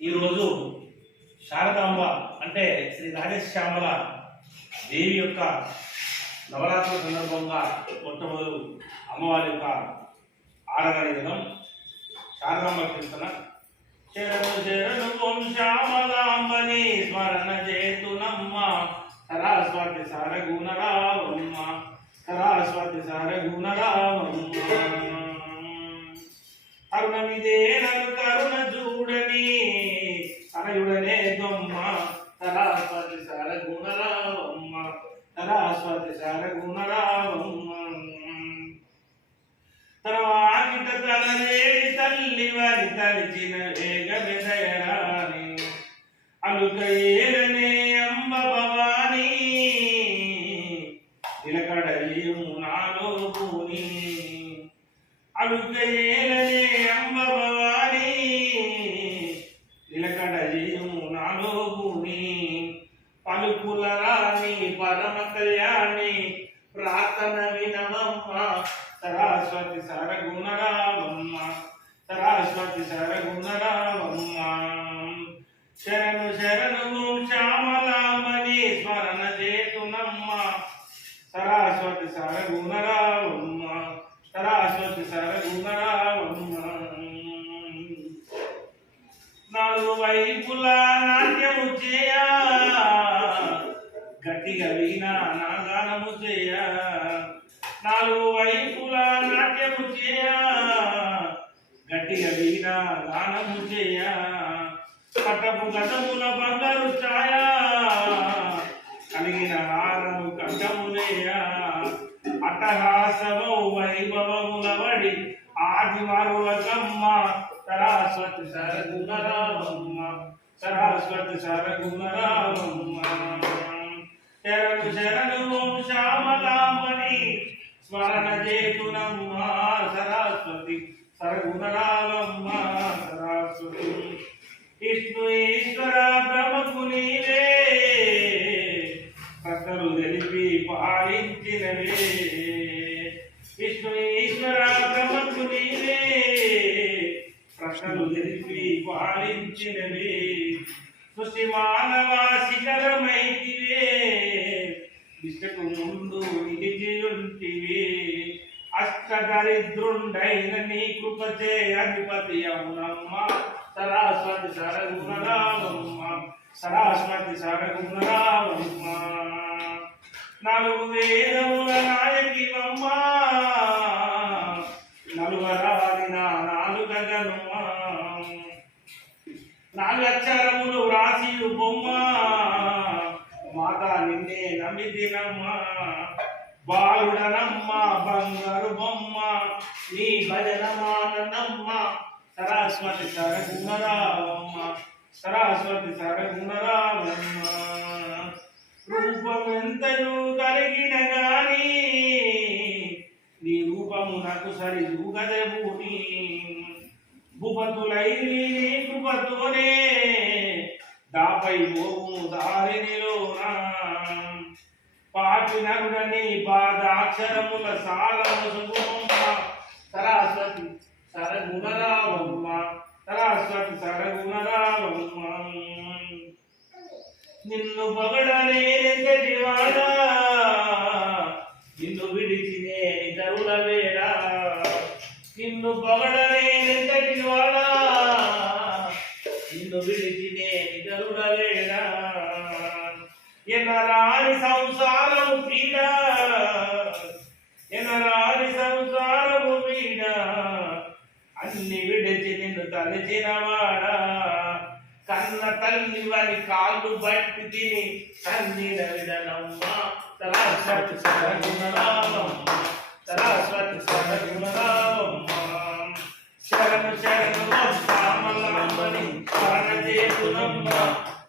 ఈరోజు శారదాంబ అంటే శ్రీ రాజశ్యామల దేవి యొక్క నవరాత్రుల సందర్భంగా మొట్టమొదలు అమ్మవారి యొక్క ఆరాధన దినం శారదాంబ కీర్తన. శరణు శరణు ఓం శ్యామలాంబని స్మరణ చేతునమ్మ సరస్వతి సారగుణరావమ్మ సరస్వతి సారగుణరావమ్మ అరుణమిదేన సరస్వతి సారగుణరావమ్మ తన వాకిట తనలేని తల్లి వారి తలిచిన వేగ విదయరాని అలుక ఏలనే అంబ భవాని నిలకడలియు నాలో పూని అలుక ఏలనే అంబ భవాని నిలకడలియు నాలో భూని పలుకుల రాణి పరమ కళ్యాణి ప్రార్థన వినమమ్మ. సరస్వతి సరగుణరామమ్మ సరస్వతి సరగుణరామమ్మ శరణు శరణు ఓం శ్యామలామణి స్మరణ చేతునమ్మ. సరస్వతి సరగుణరామమ్మ సరస్వతి సరగుణరామమ్మ నాలుగు వైపులా నాట్యము చేయ గట్టిగా వీణా నాగానము చేయ. నాలుగు వైపులా నాట్యము చేయ. గట్టిగా వీణా గానము చేయ. పట్టపు గటముల బంగారు ఛాయ. కలిగిన హారము కంఠములేయ అట్టహాసము వైభవముల వడి ఆదివారులకమ్మ సరస్వతి సరగుణరామమ్మ సరస్వతి సరగుణరామమ్మ శరణు శరణు ఓం శ్యామలామణి స్మరణ చేతునమ్మ సరస్వతి సరగుణరామమ్మ సరస్వతి. విష్ణు ఈశ్వర బ్రహ్మకు నీవే. కథలు తెలిపి పాలించినవే. విష్ణు ఈశ్వర బ్రహ్మకు నీవే. ప్రశ్నలు తెలిపి పాలించినవే. సృష్టి మానవ శిఖరమైతివే విష్ణుకు ముందు నిలిచియుంటివే అష్టదరిద్రుండైన నీ కృపచే అధిపతి అవునమ్మ. సరస్వతి సరగుణరామమ్మ సరస్వతి సరగుణరామమ్మ నాలుగు వేదముల నాయకి అమ్మా నిన్నే నమ్మిదినమ్మ బాలుడనమ్మ బంగారు బొమ్మ నీ భజన మాననమ్మ సరస్వతి సరగుణరావమ్మ సరస్వతి సరగుణరావమ్మ. ఎంతను కలిగిన గాని నీ రూపము నాకు సరి దూగదెబుని భూపతులై నీ కృపతోనే దాపై మోము దారినిలోనా? పాపినరుడని పాదాక్షరముల సారము సుగుమమ్మ సరస్వతి సరగుణరావమ్మ. సరస్వతి సరగుణరావమ్మ. నిన్ను పొగడనేంతటి వాడా. నిన్ను విడిచి నేని తరుల వేడా. నిన్ను పొగడనేంతటి వాడా. నిన్ను విడిచి నేని తరుల వేడా. ఎనరాని సంసారము పీడ ఎనరాని సంసారము వీడ అన్ని విడిచి నిన్ను తలచినవాడా కన్న తల్లి వారి కాళ్ళు బట్టి తిని కన్నీడ విడనమ్మ. సరస్వతి సరగుణరామమ్మ సరస్వతి సరగుణరామమ్మ శరణు శరణు శ్యామలామని శరణ చేతునమ్మ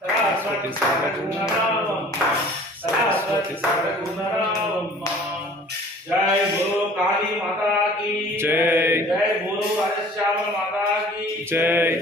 సరస్వతి సరగుణరామమ్మ సరస్వతి సరగుణరామమ్మ काली माता की जय जय भोलो राजश्याम माता की जय